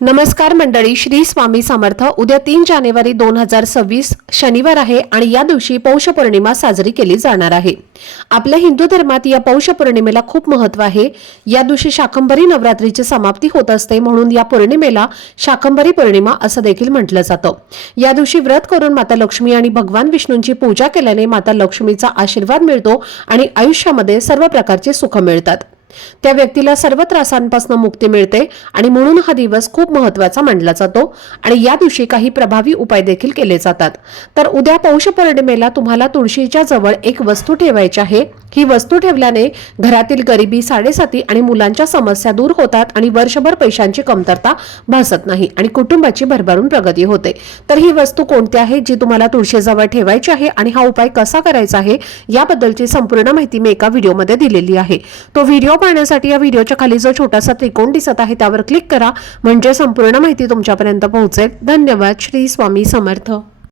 नमस्कार मंडळी श्री स्वामी समर्थ. उद्या तीन जानेवारी दोन हजार सव्वीस शनिवार आहे आणि या दिवशी पौष पौर्णिमा साजरी केली जाणार आहे. आपल्या हिंदू धर्मात या पौष पौर्णिमेला खूप महत्त्व आहे. या दिवशी शाकंभरी नवरात्रीची समाप्ती होत असते म्हणून या पौर्णिमेला शाकंभरी पौर्णिमा असं देखील म्हटलं जातं. या दिवशी व्रत करून माता लक्ष्मी आणि भगवान विष्णूंची पूजा केल्याने माता लक्ष्मीचा आशीर्वाद मिळतो आणि आयुष्यामध्ये सर्व प्रकारचे सुख मिळतात. त्या व्यक्तीला सर्व त्रासांपासून मुक्ती मिळते आणि म्हणून हा दिवस खूप महत्त्वाचा मानला जातो आणि या दिवशी काही प्रभावी उपाय देखील केले जातात. तर उद्या पौष पौर्णिमेला तुम्हाला तुळशीच्या जवळ एक वस्तू ठेवायची आहे. ही वस्तू ठेवल्याने घरातील गरिबी साडेसाती आणि मुलांच्या समस्या दूर होतात आणि वर्षभर पैशांची कमतरता भासत नाही आणि कुटुंबाची भरभरून प्रगती होते. तर ही वस्तू कोणती आहे जी तुम्हाला तुळशीजवळ ठेवायची आहे आणि हा उपाय कसा करायचा आहे याबद्दलची संपूर्ण माहिती मी एका व्हिडिओमध्ये दिलेली आहे. तो व्हिडिओ पाहण्यासाठी या व्हिडिओच्या खाली जो छोटासा त्रिकोण दिसत आहे त्यावर क्लिक करा. म्हणजे संपूर्ण माहिती तुमच्यापर्यंत पोहोचेल. धन्यवाद. श्री स्वामी समर्थ.